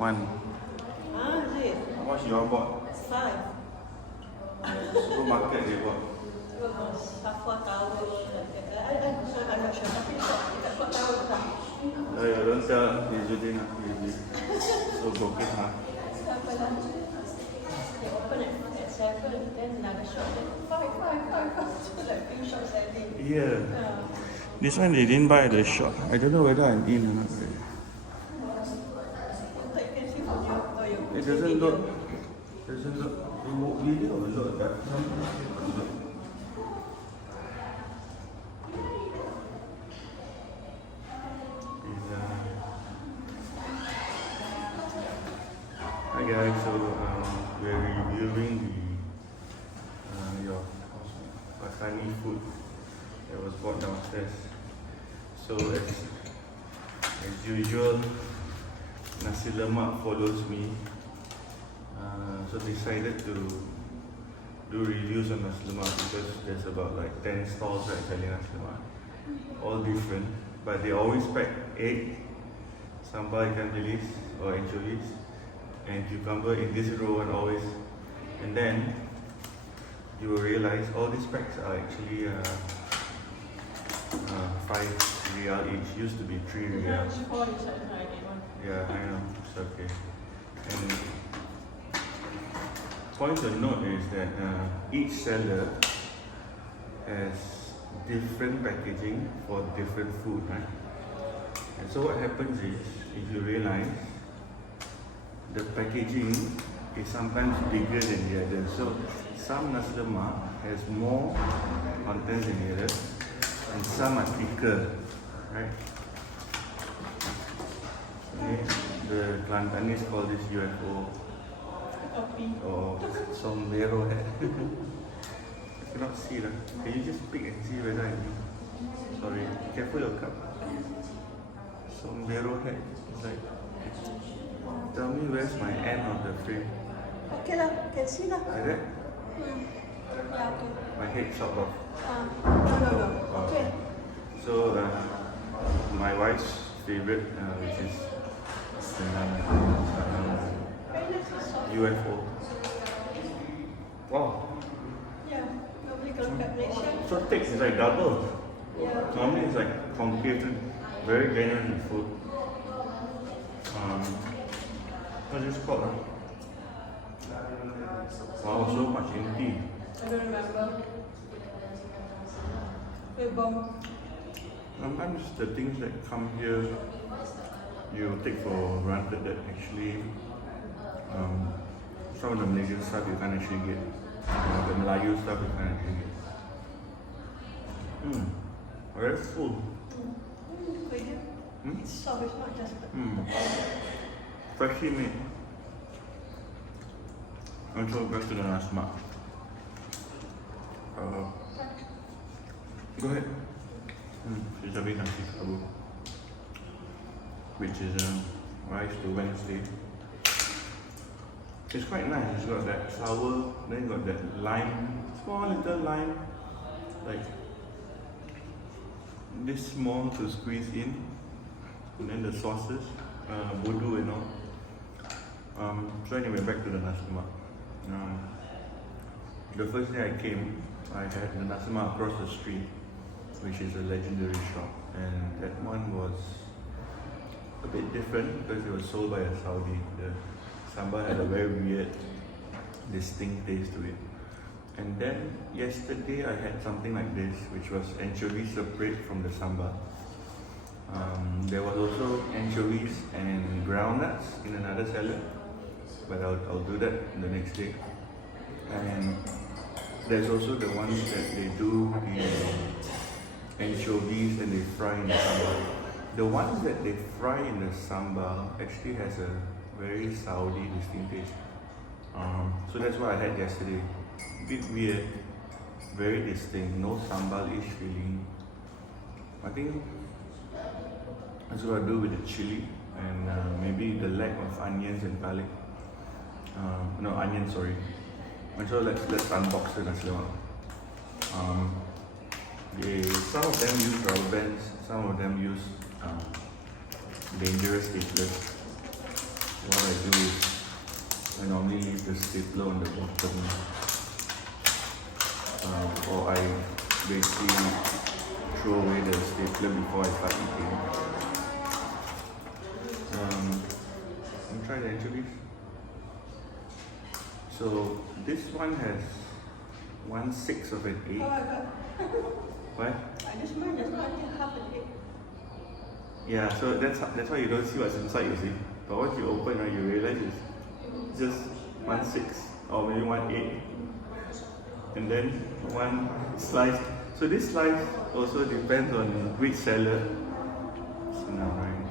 One. Ah, is it? How much you all bought? 5. Supermarket they bought. Safwa tahu. I'm not sure. Tapi tak kuat tahu tak. Don't tell usually not usually. So broken huh? Apa lah? They open at 7, then another shop. Then 5. So like few shops selling. Yeah. This one they didn't buy at the shop. I don't know whether I'm in or not. It doesn't look. Video will look that. Hi guys, so we're reviewing your Patani food that was bought downstairs. So as usual, Nasi Lemak follows me. So decided to do reviews on Nasi Lemak because there's about like 10 stalls that selling Nasi Lemak, all different, but they always pack egg, sambal ikan bilis or anchovies, and cucumber in this row and always. And then you will realize all these packs are actually 5 riyal each. Used to be 3 riyal. Yeah, I know. It's okay. And point to note is that each seller has different packaging for different food, right? And so what happens is, if you realize, the packaging is sometimes bigger than the other. So some Nasi Lemak has more content than the other, and some are thicker, right? Okay. The Kelantanese call this UFO or sombrero hat. I cannot see that. Can you just pick and see whether I do? Sorry, careful your cup. Sombrero hat. It's like, tell me where's my end of the frame. Okay lah, can see lah. Like that? Yeah, okay. My head chopped off. No. Okay. So my wife's favorite, which is UFO. Wow. Yeah, nobody goes back Malaysia. So thick, it's like double. Yeah. Normally it's like concave, very generous in food. What's this called? Wow, so much empty. I don't remember. Bomb. Sometimes the things that come here, you take for granted that actually some of the Malaysian stuff you can't actually get. The Melayu stuff you can't actually get. Very full. It's soft, it's not just Freshly made. And so back to the Nasi Lemak. Go ahead. It's a bit nasi kabu, which is rice to Wednesday. It's quite nice. It's got that sour, then got that lime, small little lime, like this small to squeeze in, and then the sauces, bodu and all. So anyway, back to the Nasi Lemak. The first day I came, I had the Nasi Lemak across the street, which is a legendary shop, and that one was a bit different because it was sold by a Saudi. The sambal had a very weird, distinct taste to it. And then yesterday I had something like this, which was anchovies separate from the sambal. There was also anchovies and groundnuts in another salad, but I'll do that the next day. And there's also the ones that they do the anchovies and they fry in the sambal. The ones that they fry in the sambal actually has a very Saudi distinct taste. So that's what I had yesterday. Bit weird, very distinct, no sambal-ish feeling. I think that's what I do with the chili and maybe the lack of onions and garlic. No onions, sorry. And so let's unbox the Nasi Lemak. Some of them use rubber bands, some of them use dangerous staplers. What I only the stapler on the bottom, or I basically throw away the stapler before I start eating. I'm trying the anchovies. So this one has 1/6 of an egg. Oh, I got. What? I just mine does not have half an egg. Yeah, so that's why you don't see what's inside, you see. But once you open, right, you realize it's just 1/6 or maybe 1/8, and then one slice. So this slice also depends on which seller. So now, right?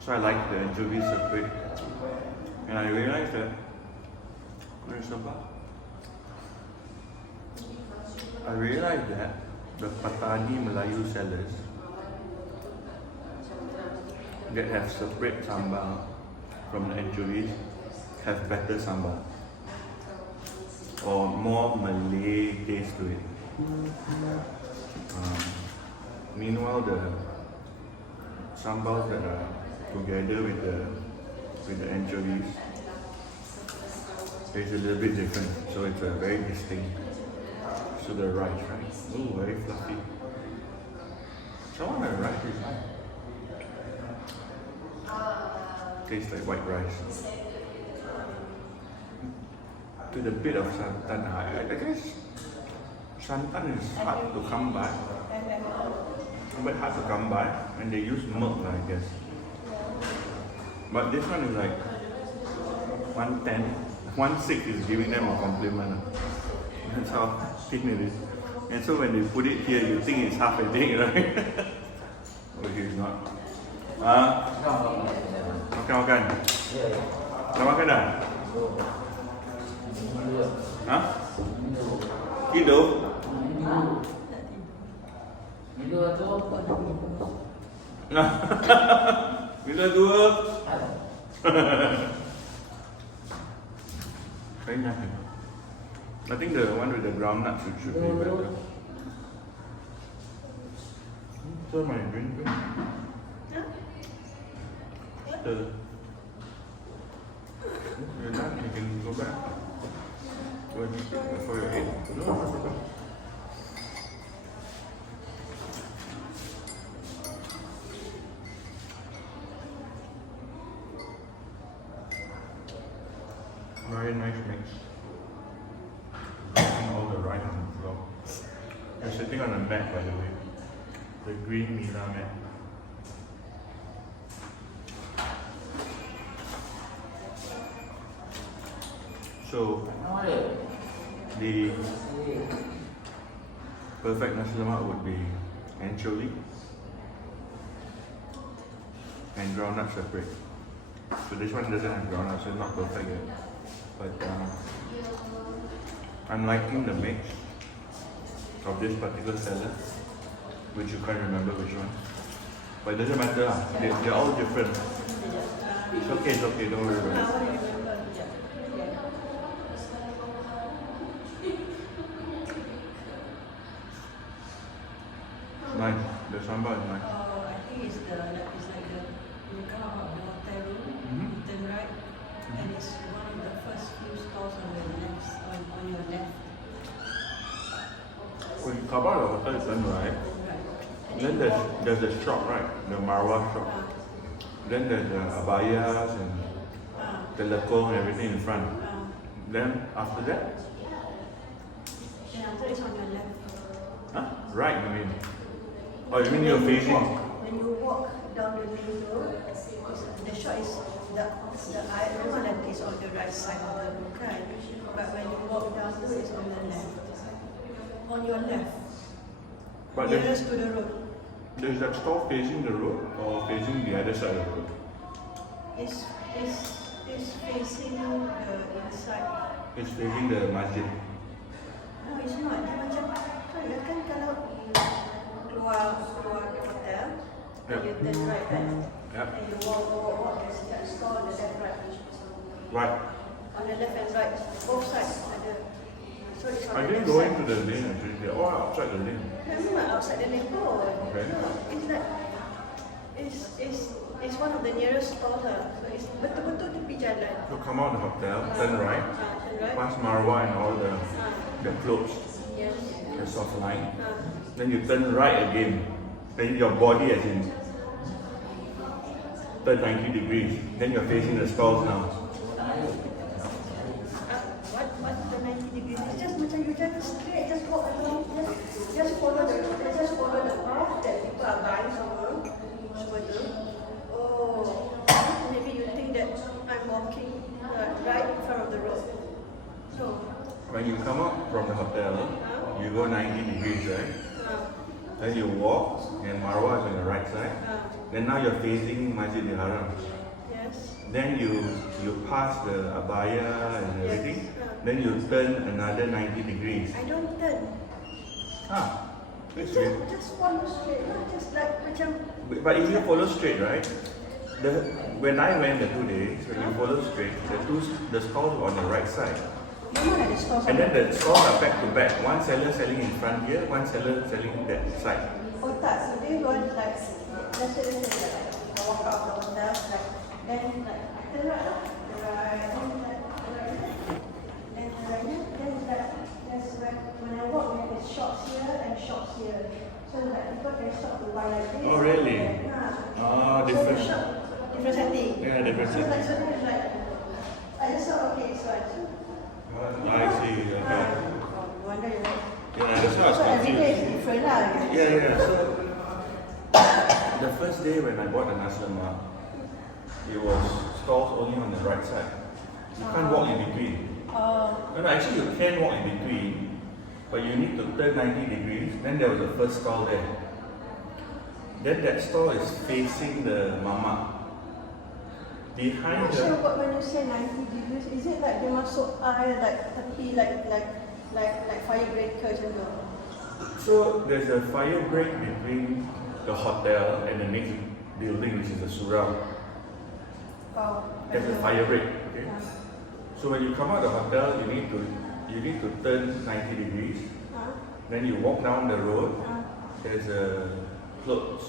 So I like the anchovies separate, and I realized that the Patani Melayu sellers that have separate sambal from the anchovies have better sambal or more Malay taste to it. Meanwhile, the sambals that are together with the anchovies is a little bit different, so it's a very distinct. So the rice, right? Oh, very fluffy. Some of the rice is nice. Tastes like white rice. With a bit of santan. I guess santan is hard to come by. But hard to come by, and they use milk, I guess. But this one is like 1/10. 1/6 is giving them a compliment. That's how thin it is. And so when they put it here, you think it's half a thing, right? Which is not. Makan. Dah makan dah? Hah? Tidur? Bila dua? Very nice. I think the one with the groundnuts should be better. So my drink. You're done, you can go back. What do you think for your head? No. Very nice mix. All the rice on the floor. You're sitting on a mat, by the way. The green Mila mat. So, the perfect Nasi Lemak would be anchovy and groundnut separate. So this one doesn't have groundnut, so it's not perfect yet. But I'm liking the mix of this particular seller, which you can't remember which one. But it doesn't matter, they're all different. It's okay, don't worry about it. Nice, the sambal is nice. I think it's like you come out of the hotel room, turn right, and it's one of the first few stores on your left. When you come out of the hotel, you turn right. Then there's the shop, right? The Marwa shop. Then there's the abayas and the lekong and everything in front. Then after that? Then after it's on your left. Huh? Right, I mean. Oh, you mean you're facing? When you walk down the main road, the shop is I don't know that it's on the right side of the road, right? But when you walk down to it's on the left. On your left. But nearest to the road. Is that store facing the road or facing the other side of the road? It's facing the inside. It's facing the masjid. No, it's not. Dia macam kan kalau keluar hotel, you turn right, and you walk, there's that store on the left, right. Right. On the left and right, both sides ada. So it's on I the didn't left go side. into the lane actually. They're all outside the lane. No, it's not outside the lane pun. Okay. No, it's like it's It's one of the nearest stalls lah. So it's betul-betul tepi jalan. So come out of the hotel, turn right, Turn right. past Marwah and all the clothes, Yes. the soft line. Then you turn right again. Then your body as in turn 90 degrees. Then you're facing the stalls now. What's the 90 degrees? It's just macam you just straight, just walk along, just follow the path that people are buying semua tu. Oh, maybe you think that I'm walking right in front of the road. So, When you come out from the hotel, you go 90 degrees, right? Then you walk, and Marwah is on the right side. Then now you're facing Masjid Al Haram. yes. Then you pass the abaya and everything. Then you turn another 90 degrees. I don't turn. That's It's weird. just follow straight, not just like macam. But if you follow straight, right? When I went the 2 days, when you follow straight, the stalls were on the right side. Memang ada stall And then the stalls are back to back. One seller selling in front here, one seller selling that side. Oh tak, so they want like, let's say like, I walk out of the hotel, like, then like, turn right lah, then like, then that's when I walk, we have shops here and shops here. So like, people can stop to buy like this. Oh, really? Different. So the shop, different setting. Yeah, different So like, setting. so like, I just thought, okay, so I just, I see. Okay. wonder you know. Yeah, that's why I was So every day is confused. different lah. Yeah. So the first day when I bought the Nasi Lemak, it was stalls only on the right side. You can't walk in between. No, actually you can walk in between, but you need to turn 90 degrees. Then there was the first stall there. Then that stall is facing the mamak. I'm Behind not sure the what when you say 90 degrees, is it like dia masuk air like tepi like fire breaker macam tu? so there's a fire break between the hotel and the next building, which is the surau. Oh, There's a fire break. Okay. So when you come out of the hotel, you need to turn 90 degrees. Then you walk down the road. There's a clothes.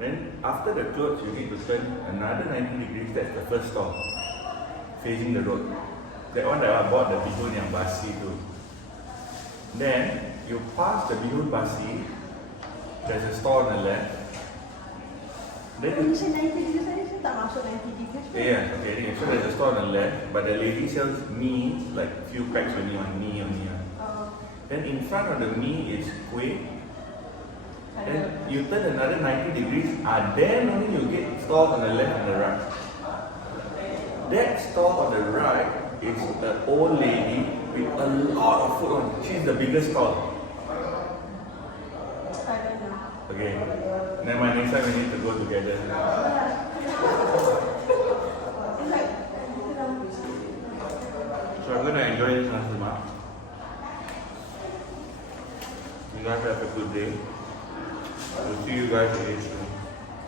Then after the clothes, you need to turn another 90 degrees. That's the first stop, facing the road. That one that I bought the bihun yang basi tu. Then you pass the bihun basi. There's a store on the left. Then When you say 90 degrees, tadi saya tak masuk 90 degrees. yeah, okay. Anyway, so there's a store on the left, but the lady sells mee, like few packs only on mee. Then in front of the mee is kuih. Then you turn another 90 degrees, then only you get stalls on the left and the right. That stall on the right is an old lady with a lot of food on. She's the biggest stall. I don't know. Okay. Then my next time we need to go together. It's like, So I'm gonna enjoy this Nasi Lemak. You guys have a good day. We'll see you guys again.